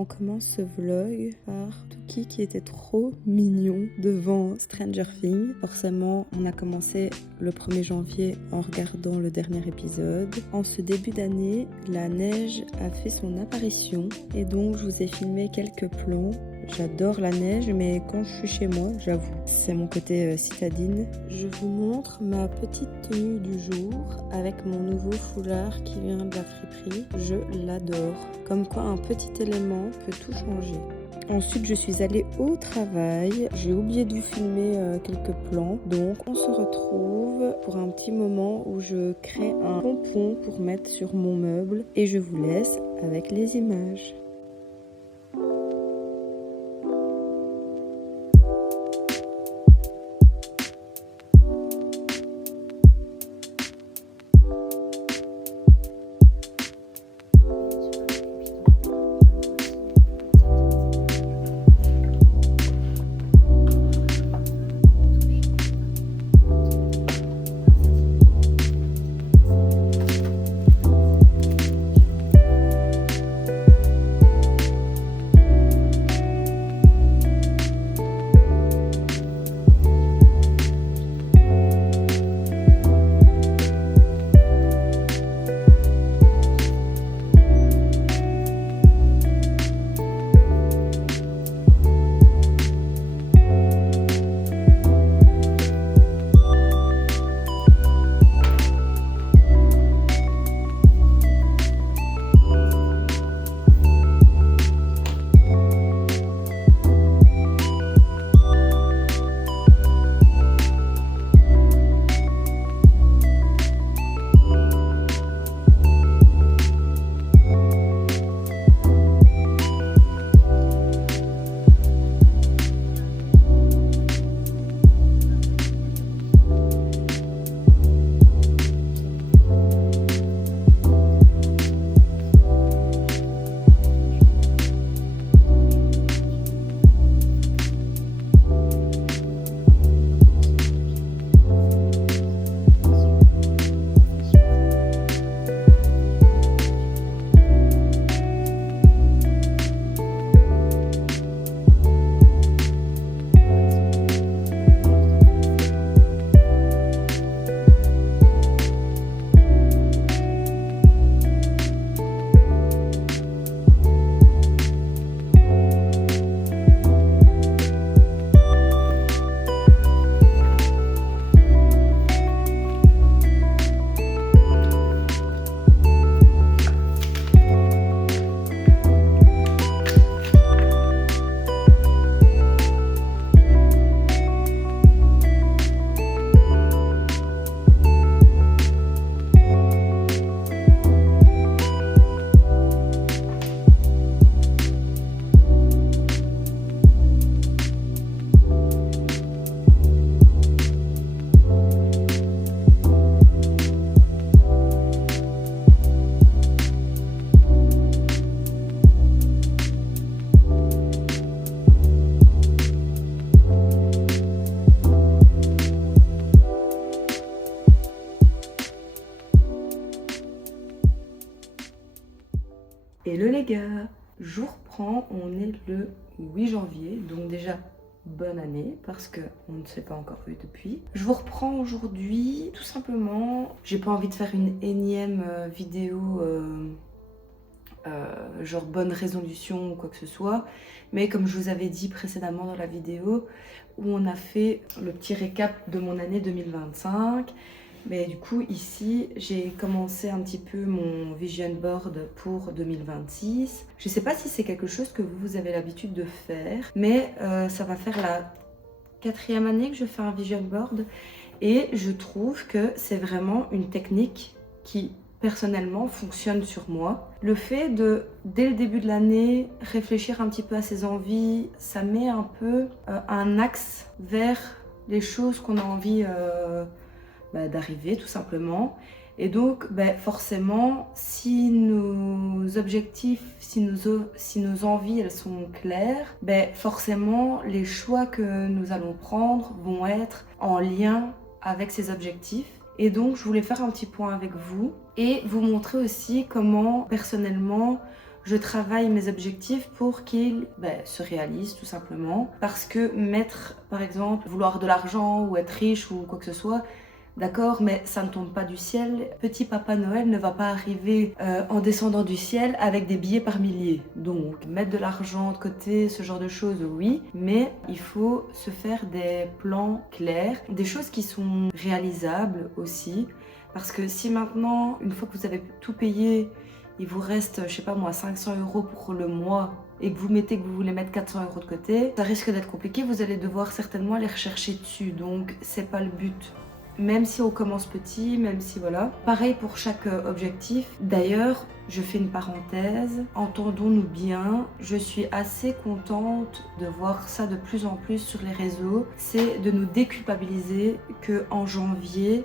On commence ce vlog par Tuki qui était trop mignon devant Stranger Things. Forcément, on a commencé le 1er janvier en regardant le dernier épisode. En ce début d'année, la neige a fait son apparition et donc je vous ai filmé quelques plans. J'adore la neige, mais quand je suis chez moi, j'avoue, c'est mon côté citadine. Je vous montre ma petite tenue du jour avec mon nouveau foulard qui vient de la friperie. Je l'adore. Comme quoi, un petit élément peut tout changer. Ensuite, je suis allée au travail. J'ai oublié de vous filmer quelques plans. Donc, on se retrouve pour un petit moment où je crée un pompon pour mettre sur mon meuble. Et je vous laisse avec les images. Hello les gars, jour prend, on est le 8 janvier, donc déjà bonne année parce qu'on ne s'est pas encore vu depuis. Je vous reprends aujourd'hui, tout simplement, j'ai pas envie de faire une énième vidéo genre bonne résolution ou quoi que ce soit, mais comme je vous avais dit précédemment dans la vidéo où on a fait le petit récap de mon année 2025. Mais du coup ici j'ai commencé un petit peu mon vision board pour 2026. Je sais pas si c'est quelque chose que vous avez l'habitude de faire, mais ça va faire la 4e année que je fais un vision board et je trouve que c'est vraiment une technique qui personnellement fonctionne sur moi. Le fait de, dès le début de l'année, réfléchir un petit peu à ses envies, ça met un peu un axe vers les choses qu'on a envie d'arriver tout simplement. Et donc forcément, si nos objectifs, si nos envies elles sont claires, forcément les choix que nous allons prendre vont être en lien avec ces objectifs. Et donc je voulais faire un petit point avec vous et vous montrer aussi comment personnellement je travaille mes objectifs pour qu'ils se réalisent tout simplement. Parce que mettre, par exemple, vouloir de l'argent ou être riche ou quoi que ce soit, d'accord, mais ça ne tombe pas du ciel. Petit Papa Noël ne va pas arriver en descendant du ciel avec des billets par milliers. Donc, mettre de l'argent de côté, ce genre de choses, oui. Mais il faut se faire des plans clairs, des choses qui sont réalisables aussi. Parce que si maintenant, une fois que vous avez tout payé, il vous reste, je sais pas moi, 500 € pour le mois et que vous mettez que vous voulez mettre 400 € de côté, ça risque d'être compliqué. Vous allez devoir certainement aller rechercher dessus. Donc, c'est pas le but. Même si on commence petit, même si voilà. Pareil pour chaque objectif. D'ailleurs, je fais une parenthèse, entendons-nous bien, je suis assez contente de voir ça de plus en plus sur les réseaux, c'est de nous déculpabiliser que en janvier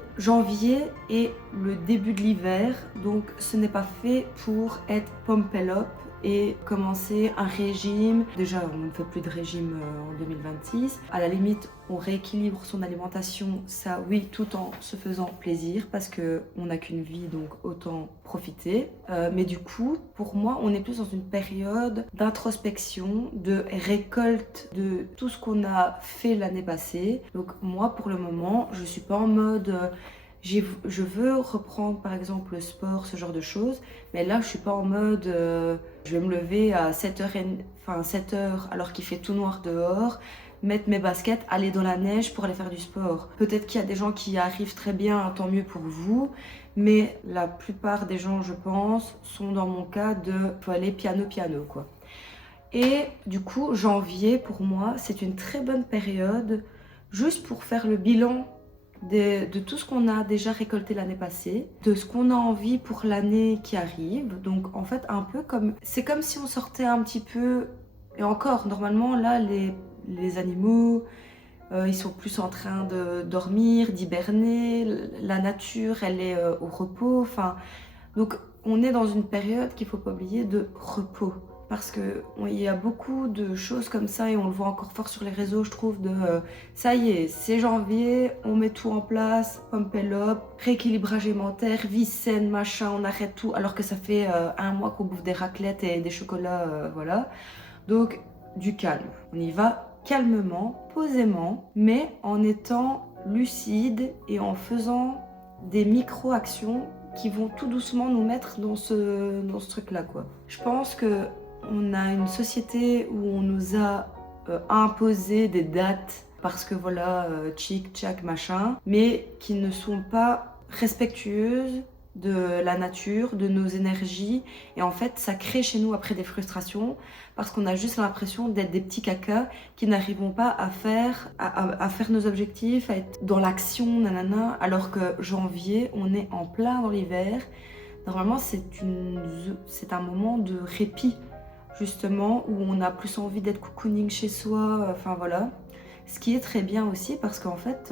est le début de l'hiver, donc ce n'est pas fait pour être pumped up et commencer un régime. Déjà, on ne fait plus de régime en 2026. À la limite, on rééquilibre son alimentation, ça oui, tout en se faisant plaisir parce qu'on n'a qu'une vie, donc autant profiter. Mais du coup, pour moi, on est plus dans une période d'introspection, de récolte de tout ce qu'on a fait l'année passée. Donc moi, pour le moment, je suis pas en mode... je veux reprendre par exemple le sport, ce genre de choses, mais là je suis pas en mode je vais me lever à 7h alors qu'il fait tout noir dehors, mettre mes baskets, aller dans la neige pour aller faire du sport. Peut-être qu'il y a des gens qui y arrivent très bien, tant mieux pour vous, mais la plupart des gens, je pense, sont dans mon cas de faut aller piano quoi. Et du coup, janvier pour moi, c'est une très bonne période juste pour faire le bilan de tout ce qu'on a déjà récolté l'année passée, de ce qu'on a envie pour l'année qui arrive. Donc en fait, un peu comme... C'est comme si on sortait un petit peu... Et encore, normalement, là, les animaux, ils sont plus en train de dormir, d'hiberner. La nature, elle est au repos. Enfin, donc on est dans une période qu'il ne faut pas oublier de repos. Parce qu'il y a beaucoup de choses comme ça et on le voit encore fort sur les réseaux, je trouve, de ça y est, c'est janvier, on met tout en place, pump it up, rééquilibrage alimentaire, vie saine, machin, on arrête tout, alors que ça fait un mois qu'on bouffe des raclettes et des chocolats, voilà. Donc, du calme. On y va calmement, posément, mais en étant lucide et en faisant des micro-actions qui vont tout doucement nous mettre dans ce truc-là, quoi. Je pense que on a une société où on nous a imposé des dates parce que voilà, tchic, tchac, machin, mais qui ne sont pas respectueuses de la nature, de nos énergies. Et en fait, ça crée chez nous après des frustrations parce qu'on a juste l'impression d'être des petits cacas qui n'arrivons pas à faire nos objectifs, à être dans l'action, nanana, alors que janvier, on est en plein dans l'hiver. Normalement, c'est un moment de répit, justement, où on a plus envie d'être cocooning chez soi, enfin voilà. Ce qui est très bien aussi parce qu'en fait,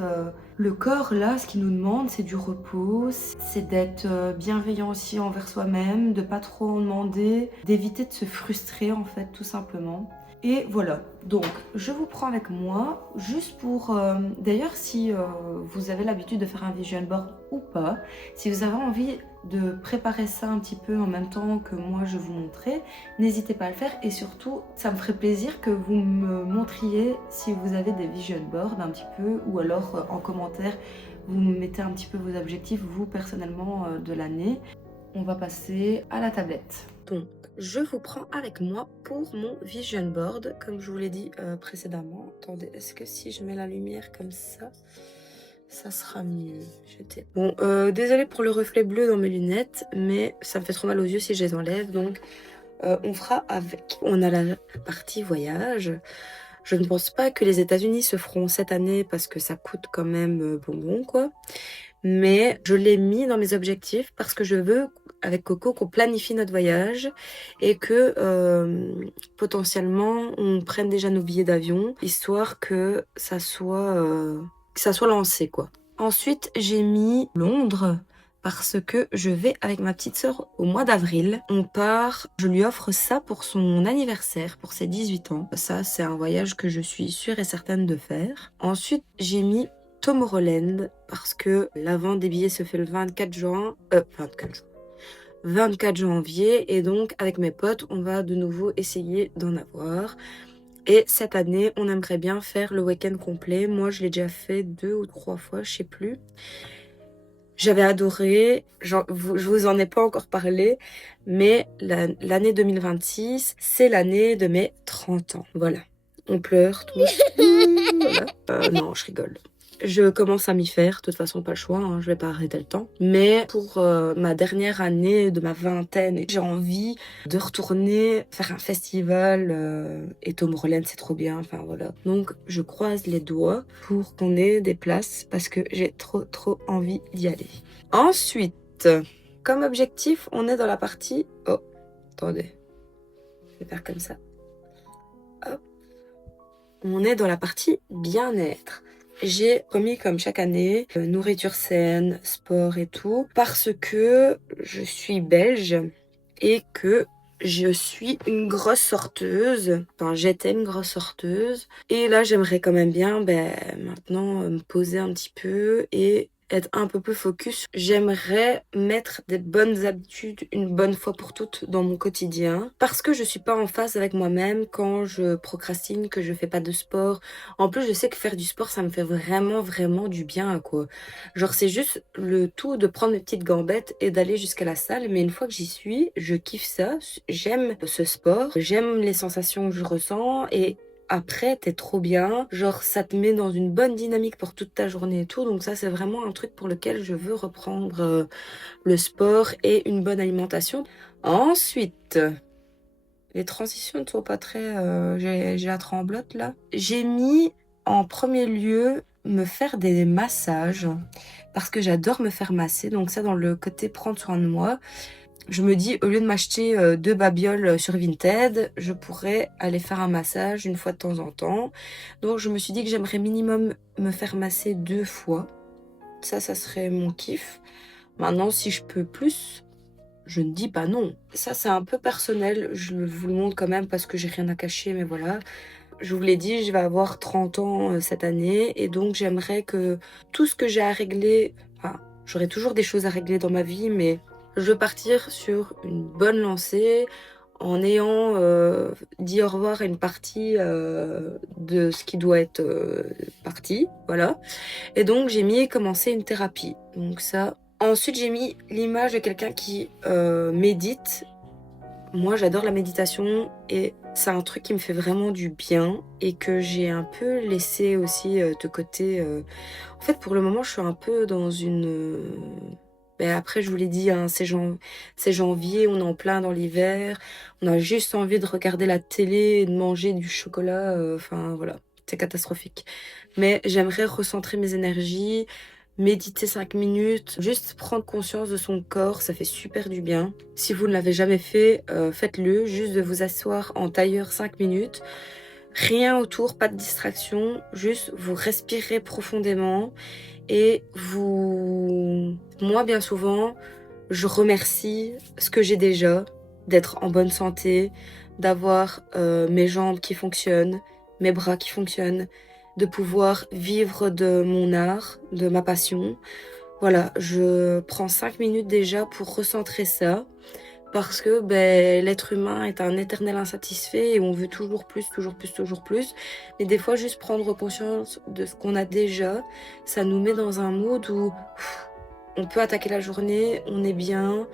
le corps, là, ce qu'il nous demande, c'est du repos, c'est d'être bienveillant aussi envers soi-même, de pas trop en demander, d'éviter de se frustrer, en fait, tout simplement. Et voilà, donc je vous prends avec moi, juste pour... D'ailleurs, si vous avez l'habitude de faire un vision board ou pas, si vous avez envie de préparer ça un petit peu en même temps que moi je vous montrais, n'hésitez pas à le faire. Et surtout, ça me ferait plaisir que vous me montriez si vous avez des vision boards un petit peu, ou alors en commentaire, vous me mettez un petit peu vos objectifs, vous personnellement, de l'année. On va passer à la tablette. Donc, je vous prends avec moi pour mon vision board, comme je vous l'ai dit précédemment. Attendez, est-ce que si je mets la lumière comme ça sera mieux? Bon, désolée pour le reflet bleu dans mes lunettes, mais ça me fait trop mal aux yeux si je les enlève, donc on fera avec. On a la partie voyage. Je ne pense pas que les États-Unis se feront cette année parce que ça coûte quand même bonbon, quoi. Mais je l'ai mis dans mes objectifs parce que je veux, avec Coco, qu'on planifie notre voyage et que potentiellement on prenne déjà nos billets d'avion, histoire que ça soit lancé, quoi. Ensuite, j'ai mis Londres parce que je vais avec ma petite sœur au mois d'avril. On part, je lui offre ça pour son anniversaire, pour ses 18 ans. Ça, c'est un voyage que je suis sûre et certaine de faire. Ensuite, j'ai mis Tomorrowland parce que la vente des billets se fait le 24 juin. 24 janvier. Et donc, avec mes potes, on va de nouveau essayer d'en avoir. Et cette année, on aimerait bien faire le week-end complet. Moi, je l'ai déjà fait 2 ou 3 fois, je sais plus. J'avais adoré, je vous en ai pas encore parlé, mais l'année 2026, c'est l'année de mes 30 ans. Voilà, on pleure tous. Voilà. Non, je rigole. Je commence à m'y faire, de toute façon pas le choix, hein, je vais pas arrêter le temps. Mais pour ma dernière année de ma vingtaine, j'ai envie de retourner faire un festival et Tomorrowland c'est trop bien, enfin voilà. Donc je croise les doigts pour qu'on ait des places parce que j'ai trop envie d'y aller. Ensuite, comme objectif, on est dans la partie... Oh, attendez, je vais faire comme ça. Hop. On est dans la partie bien-être. J'ai promis comme chaque année, nourriture saine, sport et tout, parce que je suis belge et que je suis une grosse sorteuse. Enfin, j'étais une grosse sorteuse. Et là, j'aimerais quand même bien maintenant me poser un petit peu et être un peu plus focus. J'aimerais mettre des bonnes habitudes une bonne fois pour toutes dans mon quotidien parce que je suis pas en phase avec moi-même quand je procrastine, que je fais pas de sport. En plus, je sais que faire du sport, ça me fait vraiment du bien, quoi. Genre, c'est juste le tout de prendre mes petites gambettes et d'aller jusqu'à la salle. Mais une fois que j'y suis, je kiffe ça. J'aime ce sport. J'aime les sensations que je ressens et après, t'es trop bien. Genre, ça te met dans une bonne dynamique pour toute ta journée et tout. Donc ça, c'est vraiment un truc pour lequel je veux reprendre le sport et une bonne alimentation. Ensuite, les transitions ne sont pas très... j'ai la tremblote là. J'ai mis en premier lieu me faire des massages parce que j'adore me faire masser. Donc ça, dans le côté prendre soin de moi. Je me dis, au lieu de m'acheter 2 babioles sur Vinted, je pourrais aller faire un massage une fois de temps en temps. Donc je me suis dit que j'aimerais minimum me faire masser 2 fois. Ça serait mon kiff. Maintenant, si je peux plus, je ne dis pas non. Ça, c'est un peu personnel. Je vous le montre quand même parce que j'ai rien à cacher, mais voilà. Je vous l'ai dit, je vais avoir 30 ans cette année. Et donc, j'aimerais que tout ce que j'ai à régler... Enfin, j'aurai toujours des choses à régler dans ma vie, mais... Je veux partir sur une bonne lancée en ayant dit au revoir à une partie de ce qui doit être parti, voilà. Et donc j'ai mis commencer une thérapie. Donc ça. Ensuite j'ai mis l'image de quelqu'un qui médite. Moi j'adore la méditation et c'est un truc qui me fait vraiment du bien et que j'ai un peu laissé aussi de côté. En fait pour le moment je suis un peu dans une... après, je vous l'ai dit, hein, c'est janvier, on est en plein dans l'hiver. On a juste envie de regarder la télé et de manger du chocolat. Enfin, voilà, c'est catastrophique. Mais j'aimerais recentrer mes énergies, méditer 5 minutes, juste prendre conscience de son corps, ça fait super du bien. Si vous ne l'avez jamais fait, faites-le, juste de vous asseoir en tailleur 5 minutes. Rien autour, pas de distraction, juste vous respirez profondément. Et moi, bien souvent, je remercie ce que j'ai déjà, d'être en bonne santé, d'avoir mes jambes qui fonctionnent, mes bras qui fonctionnent, de pouvoir vivre de mon art, de ma passion. Voilà, je prends 5 minutes déjà pour recentrer ça. Parce que l'être humain est un éternel insatisfait et on veut toujours plus. Mais des fois, juste prendre conscience de ce qu'on a déjà, ça nous met dans un mood où on peut attaquer la journée, on est bien,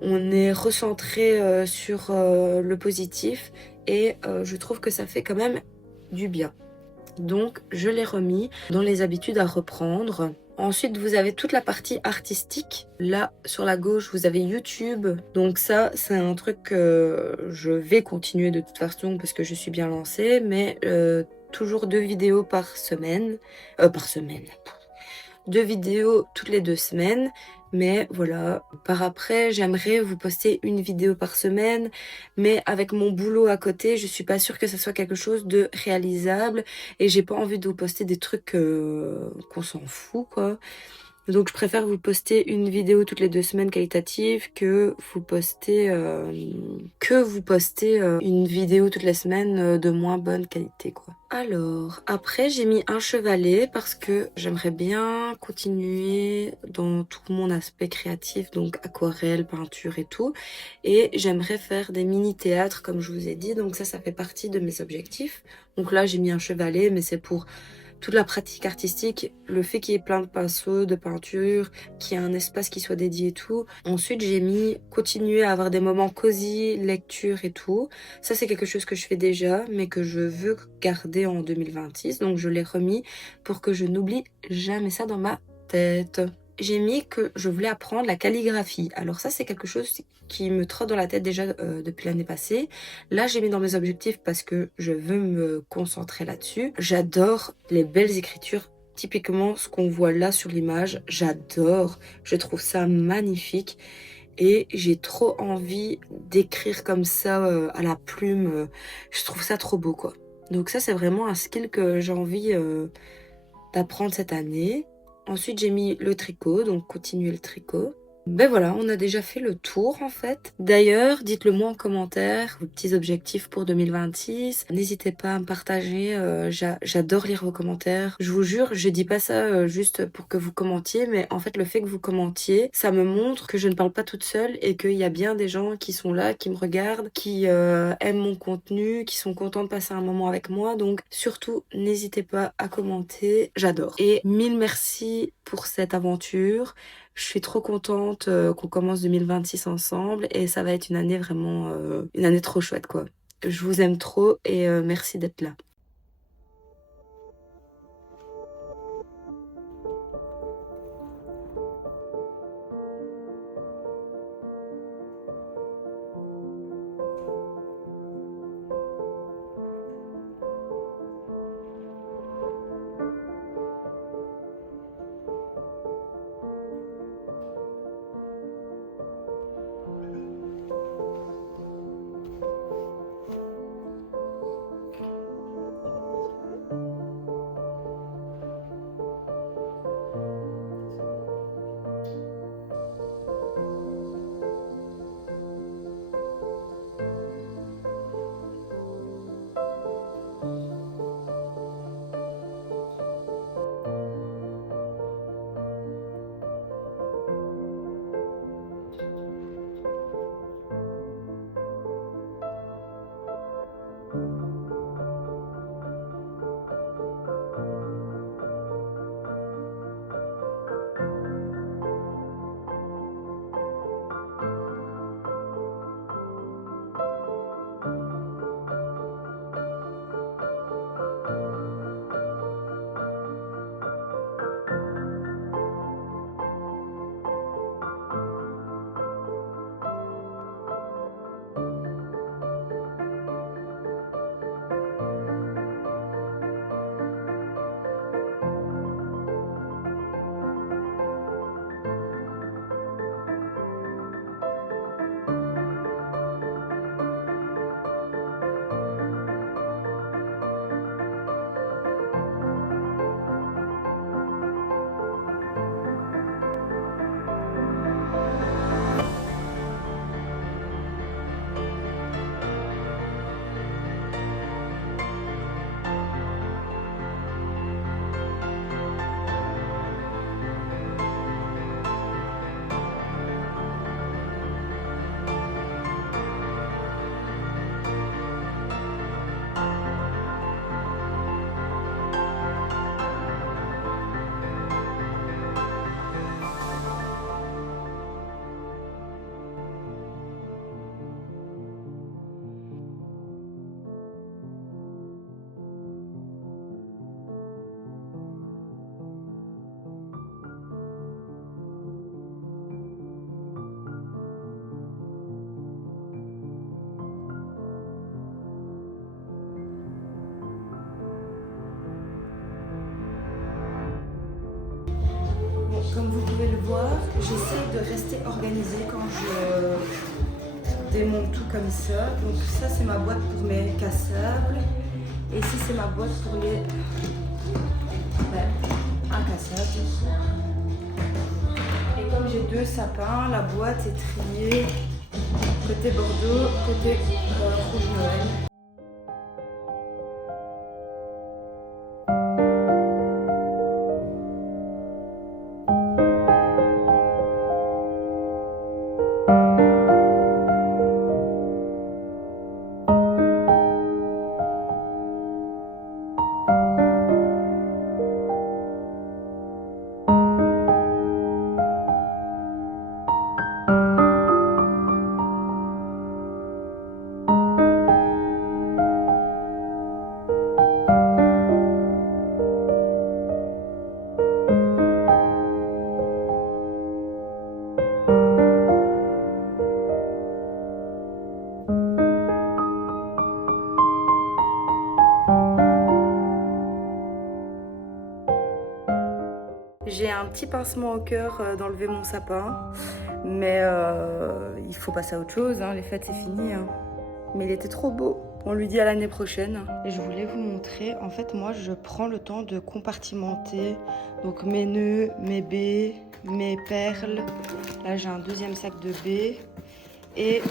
on est recentré sur le positif et je trouve que ça fait quand même du bien. Donc, je l'ai remis dans les habitudes à reprendre. Ensuite, vous avez toute la partie artistique. Là, sur la gauche, vous avez YouTube. Donc ça, c'est un truc que je vais continuer de toute façon parce que je suis bien lancée. Mais toujours 2 vidéos par semaine. 2 vidéos toutes les 2 semaines. Mais voilà, par après, j'aimerais vous poster une vidéo par semaine. Mais avec mon boulot à côté, je suis pas sûre que ça soit quelque chose de réalisable. Et j'ai pas envie de vous poster des trucs qu'on s'en fout, quoi. Donc je préfère vous poster une vidéo toutes les 2 semaines qualitative que vous poster une vidéo toutes les semaines de moins bonne qualité quoi. Alors après j'ai mis un chevalet parce que j'aimerais bien continuer dans tout mon aspect créatif, donc aquarelle, peinture et tout, et j'aimerais faire des mini théâtres comme je vous ai dit, donc ça fait partie de mes objectifs. Donc là j'ai mis un chevalet mais c'est pour toute la pratique artistique, le fait qu'il y ait plein de pinceaux, de peinture, qu'il y ait un espace qui soit dédié et tout. Ensuite, j'ai mis continuer à avoir des moments cosy, lecture et tout. Ça, c'est quelque chose que je fais déjà, mais que je veux garder en 2026. Donc, je l'ai remis pour que je n'oublie jamais ça dans ma tête. J'ai mis que je voulais apprendre la calligraphie. Alors ça, c'est quelque chose qui me trotte dans la tête déjà depuis l'année passée. Là, j'ai mis dans mes objectifs parce que je veux me concentrer là-dessus. J'adore les belles écritures. Typiquement, ce qu'on voit là sur l'image, j'adore. Je trouve ça magnifique. Et j'ai trop envie d'écrire comme ça à la plume. Je trouve ça trop beau, quoi. Donc ça, c'est vraiment un skill que j'ai envie d'apprendre cette année. Ensuite, j'ai mis le tricot, donc continuer le tricot. Ben voilà, on a déjà fait le tour en fait. D'ailleurs, dites-le moi en commentaire, vos petits objectifs pour 2026. N'hésitez pas à me partager, j'adore lire vos commentaires. Je vous jure, je dis pas ça juste pour que vous commentiez, mais en fait le fait que vous commentiez, ça me montre que je ne parle pas toute seule et qu'il y a bien des gens qui sont là, qui me regardent, qui aiment mon contenu, qui sont contents de passer un moment avec moi. Donc surtout, n'hésitez pas à commenter, j'adore. Et mille merci pour cette aventure. Je suis trop contente qu'on commence 2026 ensemble et ça va être une année vraiment, une année trop chouette quoi. Je vous aime trop et merci d'être là. Comme vous pouvez le voir, j'essaie de rester organisée quand je démonte tout comme ça. Donc ça c'est ma boîte pour mes cassables. Et ici c'est ma boîte pour les incassables. Et comme j'ai 2 sapins, la boîte est triée côté Bordeaux, côté Rouge Noël. J'ai un petit pincement au cœur d'enlever mon sapin, mais il faut passer à autre chose, hein. Les fêtes c'est fini, hein. Mais il était trop beau. On lui dit à l'année prochaine. Et je voulais vous montrer, en fait moi je prends le temps de compartimenter donc mes nœuds, mes baies, mes perles. Là j'ai un deuxième sac de baies et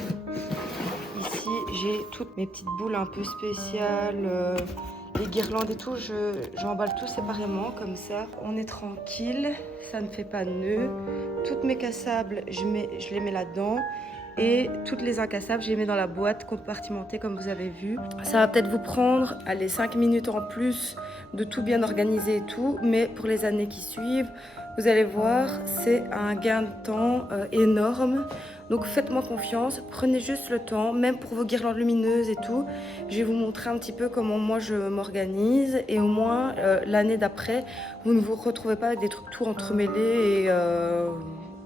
ici j'ai toutes mes petites boules un peu spéciales. Les guirlandes et tout, j'emballe tout séparément comme ça. On est tranquille, ça ne fait pas de nœud. Toutes mes cassables, je les mets là-dedans. Et toutes les incassables, je les mets dans la boîte compartimentée comme vous avez vu. Ça va peut-être vous prendre, allez, 5 minutes en plus de tout bien organiser et tout. Mais pour les années qui suivent, vous allez voir, c'est un gain de temps énorme. Donc faites-moi confiance, prenez juste le temps, même pour vos guirlandes lumineuses et tout. Je vais vous montrer un petit peu comment moi je m'organise. Et au moins, l'année d'après, vous ne vous retrouvez pas avec des trucs tout entremêlés et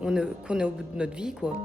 qu'on est au bout de notre vie, quoi.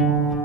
Voilà.